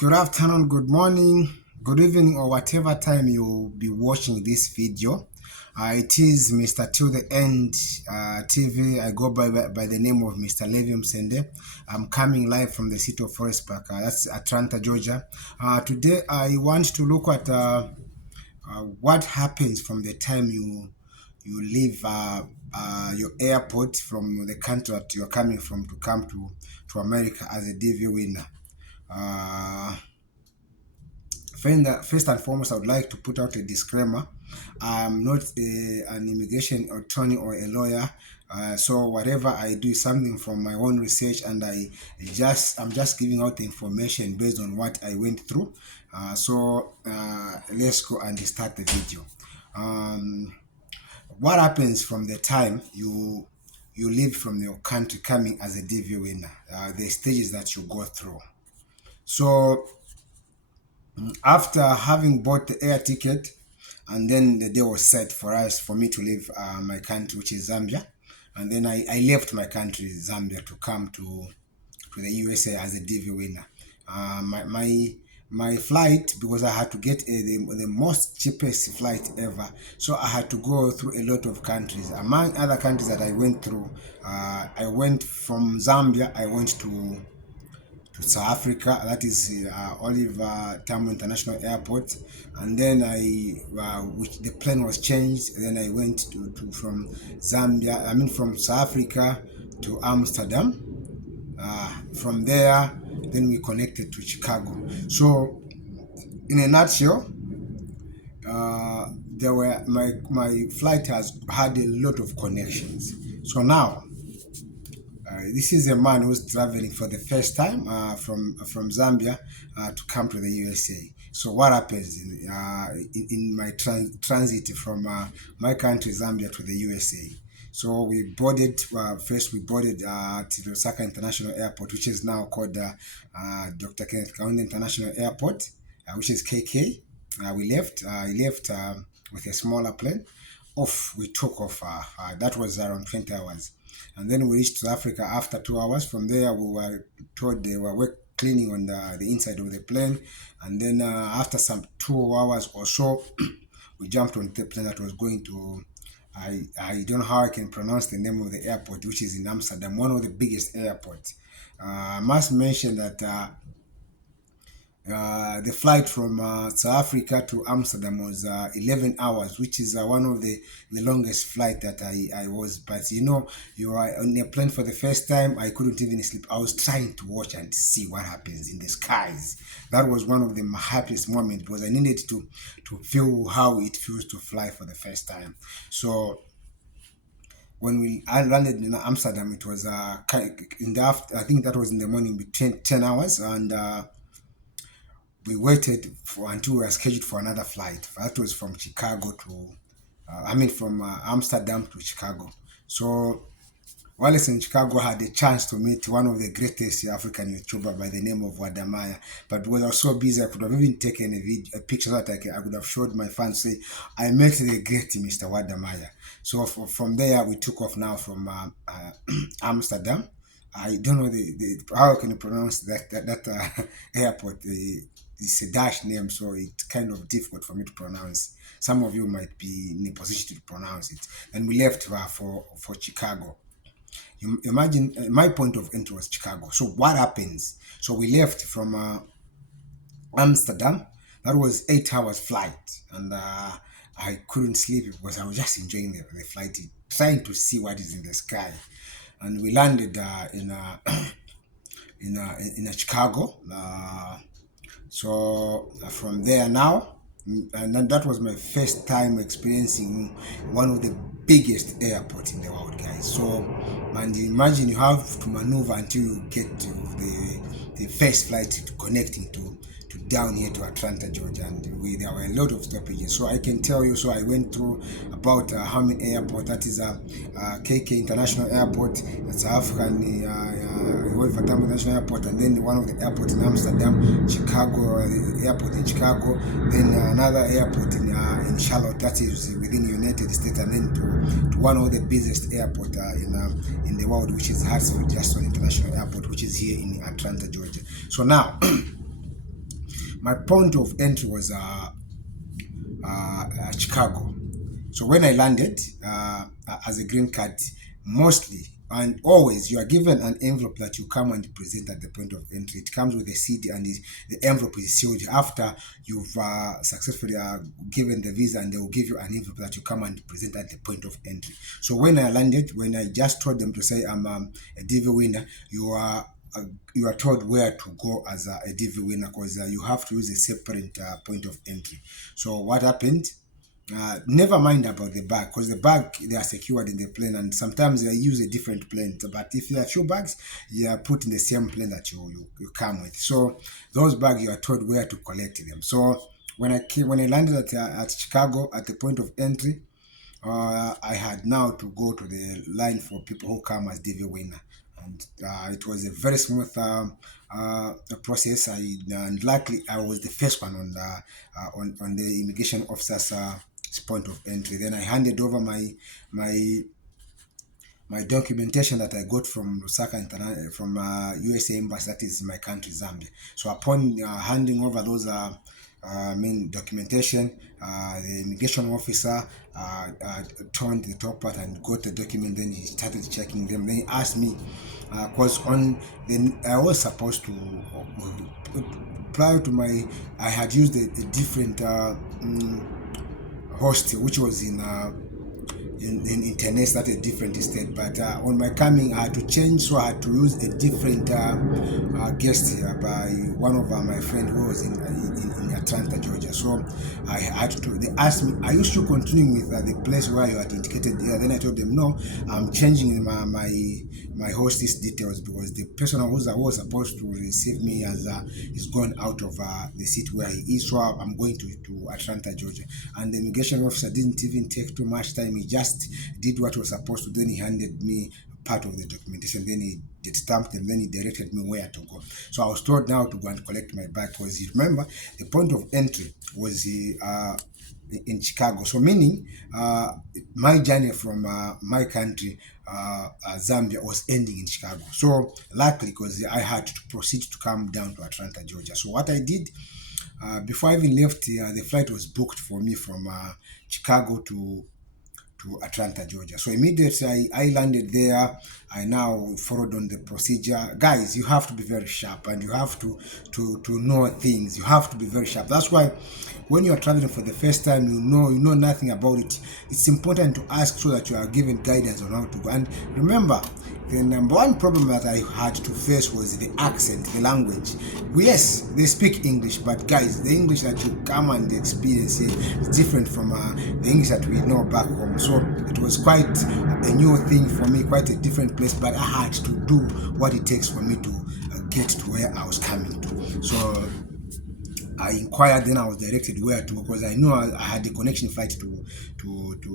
Good afternoon, good morning, good evening, or whatever time you'll be watching this video. It is Mr. Till the End TV. I go by the name of Mr. Levium Sende. I'm coming live from the city of Forest Park. That's Atlanta, Georgia. Today, I want to look at what happens from the time you leave your airport from the country that you're coming from to come to America as a DV winner. First and foremost, I would like to put out a disclaimer. I'm not an immigration attorney or a lawyer, so whatever I do is something from my own research, and I'm just giving out the information based on what I went through. Let's go and start the video. What happens from the time you leave from your country coming as a DV winner? The stages that you go through. So after having bought the air ticket, and then the day was set for me to leave my country, which is Zambia, and then I left my country, Zambia, to come to the USA as a DV winner. My flight, because I had to get the most cheapest flight ever, so I had to go through a lot of countries. Among other countries that I went through, I went from Zambia, I went to South Africa, that is Oliver Tambo International Airport, and then the plane was changed. Then I went from from South Africa to Amsterdam. From there, then we connected to Chicago. So, in a nutshell, my flight has had a lot of connections. So now, this is a man who's traveling for the first time from Zambia to come to the USA. So what happens in my transit from my country, Zambia, to the USA? So we boarded, first we boarded to the Osaka International Airport, which is now called Dr. Kenneth Kaunda International Airport, which is KK. He left with a smaller plane. We took off. That was around 20 hours. And then we reached South Africa after 2 hours. From there, we were told they were work cleaning on the inside of the plane. And then after some 2 hours or so, we jumped on the plane that was going to, I don't know how I can pronounce the name of the airport, which is in Amsterdam, one of the biggest airports. I must mention that the flight from South Africa to Amsterdam was 11 hours, which is one of the longest flight that I was. But you are on a plane for the first time. I couldn't even sleep. I was trying to watch and see what happens in the skies. That was one of the happiest moments, because I needed to feel how it feels to fly for the first time. So when I landed in Amsterdam, it was in the after, I think that was in the morning, between 10 hours, and we waited until we were scheduled for another flight. That was from Chicago to, from Amsterdam to Chicago. So while in Chicago, I had a chance to meet one of the greatest African YouTuber by the name of Wadamaya. But because I was so busy, I could have even taken a picture that I could have showed my fans, say, I met the great Mr. Wadamaya. So from there, we took off now from Amsterdam. I don't know how can you pronounce that airport. It's a Dutch name, so it's kind of difficult for me to pronounce. Some of you might be in a position to pronounce it. And we left for Chicago. You imagine, my point of entry was Chicago. So what happens? So we left from Amsterdam. That was 8 hours flight, and I couldn't sleep because I was just enjoying the flight, trying to see what is in the sky. And we landed in Chicago. So from there now, and that was my first time experiencing one of the biggest airports in the world, guys. So, and imagine you have to maneuver until you get to the first flight connecting to down here to Atlanta, Georgia, and there were a lot of stoppages. So I can tell you, so I went through about how many airports. That is KK International Airport, South African Oliver Tambo International Airport, and then one of the airports in Amsterdam, Chicago, the airport in Chicago, then another airport in Charlotte, that is within the United States, and then to one of the busiest airport in the world, which is Hartsfield Jackson International Airport, which is here in Atlanta, Georgia. So now my point of entry was Chicago. So when I landed as a green card, mostly and always you are given an envelope that you come and present at the point of entry. It comes with a CD and the envelope is sealed after you've successfully given the visa, and they will give you an envelope that you come and present at the point of entry. So when I landed, when I just told them to say I'm a DV winner, uh, you are told where to go as a DV winner, because you have to use a separate point of entry. So what happened? Never mind about the bag, because the bag they are secured in the plane, and sometimes they use a different plane. But if you have few bags, you are put in the same plane that you come with. So those bags you are told where to collect them. So when I landed at Chicago at the point of entry, I had now to go to the line for people who come as DV winner, and it was a very smooth process. And luckily I was the first one on the immigration officer's point of entry. Then I handed over my my documentation that I got from Lusaka from USA Embassy, that is my country, Zambia. So upon handing over those main documentation, the immigration officer turned the top part and got the document. Then he started checking them. Then he asked me, because on then I was supposed to prior to my I had used a different host, which was in internet, that a different state. But on my coming, I had to change, so I had to use a different guest by one of my friend who was in Atlanta, Georgia. So I had to. They asked me, "Are you still continuing with the place where you had indicated?" Then I told them, "No, I'm changing my hostess details, because the person who was supposed to receive me as is gone out of the seat where he is. So I'm going to Atlanta, Georgia." And the immigration officer didn't even take too much time. He just did what he was supposed to. Then he handed me part of the documentation. Then he did stamped, and then he directed me where to go. So I was told now to go and collect my bag, because you remember the point of entry was in Chicago. So meaning my journey from my country, Zambia, was ending in Chicago. So luckily, because I had to proceed to come down to Atlanta, Georgia. So what I did, before I even left, the flight was booked for me from Chicago to Atlanta, Georgia. So immediately I landed there. I now followed on the procedure. Guys, you have to be very sharp, and you have to know things. You have to be very sharp. That's why when you are traveling for the first time, you know nothing about it. It's important to ask so that you are given guidance on how to go. And remember, the number one problem that I had to face was the accent, the language. Yes, they speak English, but guys, the English that you come and experience is different from the English that we know back home. So it was quite a new thing for me, quite a different place, but I had to do what it takes for me to get to where I was coming to. So I inquired, then I was directed where to, because I knew I had a connection flight to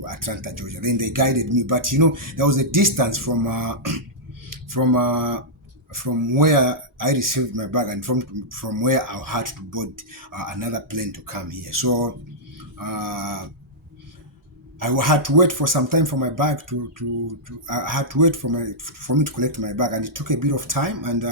Atlanta, Georgia. Then they guided me, but there was a distance from uh, from where I received my bag, and from where I had to board another plane to come here. So uh, I had to wait for some time for my bag to I had to wait for me to collect my bag, and it took a bit of time. And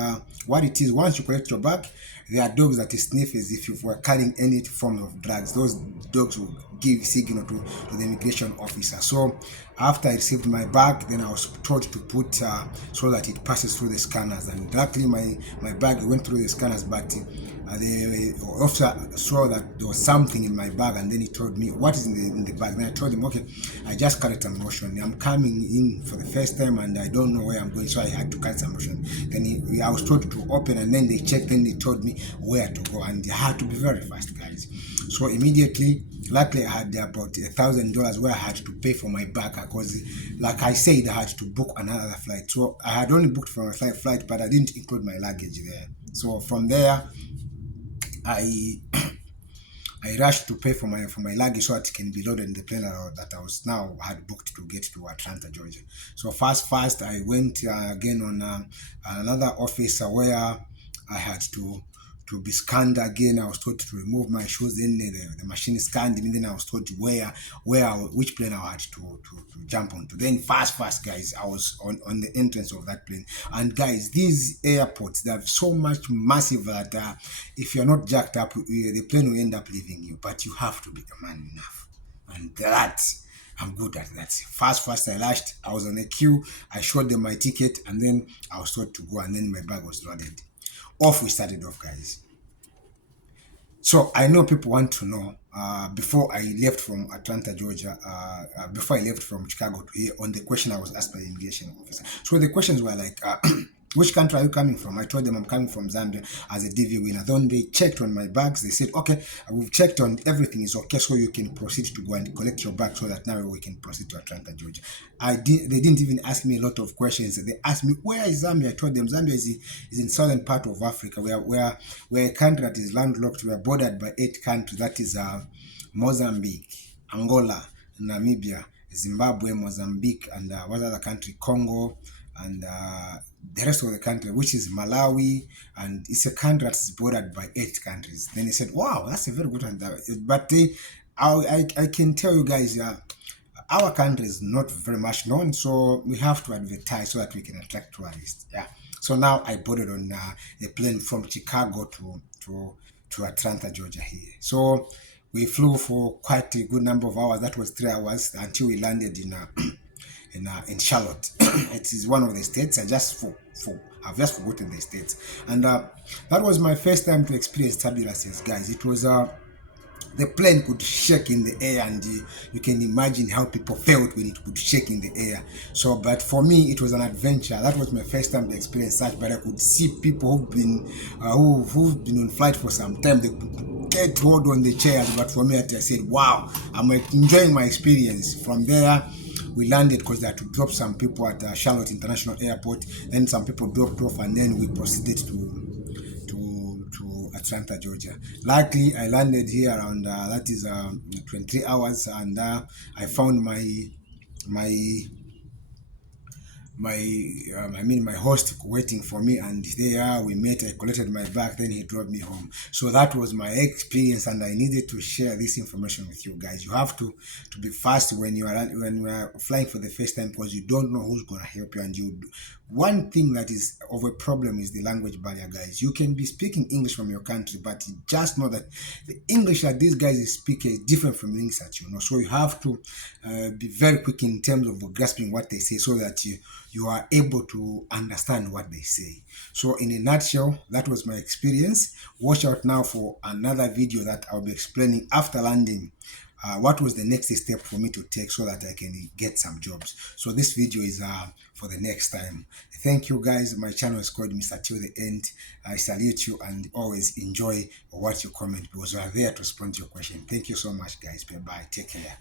what it is, once you collect your bag, there are dogs that sniff as if you were carrying any form of drugs. Those dogs will give signal to the immigration officer. So after I received my bag, then I was told to put so that it passes through the scanners. And luckily my bag went through the scanners, but the officer saw that there was something in my bag, and then he told me what is in the bag. Then I told him, okay, I just carried some lotion. I'm coming in for the first time, and I don't know where I'm going, so I had to carry some lotion. Then I was told to open, and then they checked. Then they told me where to go, and I had to be very fast, guys. So immediately, luckily, I had about $1,000 where I had to pay for my bag, because, like I said, I had to book another flight. So I had only booked for my flight, but I didn't include my luggage there. So from there, I I rushed to pay for my luggage so that it can be loaded in the plane that I was now had booked to get to Atlanta, Georgia. So fast, I went again on another office where I had to to be scanned again. I was told to remove my shoes. Then the machine scanned me. Then I was told which plane I had to jump onto. Then fast, guys, I was on the entrance of that plane. And guys, these airports, they're so much massive that if you're not jacked up, the plane will end up leaving you. But you have to be a man enough. And that, I'm good at that. Fast, I lashed. I was on a queue. I showed them my ticket, and then I was told to go, and then my bag was loaded. Off we started off, guys. So I know people want to know before I left from Atlanta, Georgia, before I left from Chicago to here, on the question I was asked by the immigration officer. So the questions were like, which country are you coming from? I told them I'm coming from Zambia as a DV winner. Then they checked on my bags. They said, okay, we've checked on everything is okay, so you can proceed to go and collect your bag so that now we can proceed to Atlanta, Georgia. They didn't even ask me a lot of questions. They asked me, where is Zambia? I told them Zambia is in southern part of Africa. We're a country that is landlocked. We are bordered by 8 countries. That is Mozambique, Angola, Namibia, Zimbabwe, Mozambique, and what other country? Congo, and the rest of the country, which is Malawi, and it's a country that's bordered by 8 countries. Then he said, "Wow, that's a very good one." But I can tell you guys, our country is not very much known, so we have to advertise so that we can attract tourists. Yeah. So now I boarded on a plane from Chicago to Atlanta, Georgia here. So we flew for quite a good number of hours. That was 3 hours until we landed in Charlotte. It is one of the states. I've just forgotten the states, and that was my first time to experience turbulence, guys. It was the plane could shake in the air, and you can imagine how people felt when it could shake in the air. So, but for me, it was an adventure. That was my first time to experience such. But I could see people who've been on flight for some time. They could get hold on the chairs. But for me, I said, "Wow, I'm enjoying my experience." From there, we landed because they had to drop some people at Charlotte International Airport. Then some people dropped off, and then we proceeded to Atlanta, Georgia. Luckily, I landed here around that is 23 hours, and I found my my host waiting for me, and there we met. I collected my bag, then he drove me home. So that was my experience, and I needed to share this information with you guys. You have to be fast when you are flying for the first time, because you don't know who's going to help you. And one thing that is of a problem is the language barrier, guys. You can be speaking English from your country, but you just know that the English that these guys speak is different from the English that you know. So you have to be very quick in terms of grasping what they say, so that you are able to understand what they say. So in a nutshell, that was my experience. Watch out now for another video that I'll be explaining after landing what was the next step for me to take so that I can get some jobs. So this video is for the next time. Thank you, guys. My channel is called Mr. Till the End. I salute you, and always enjoy what you comment, because we are there to respond to your question. Thank you so much, guys. Bye bye. Take care.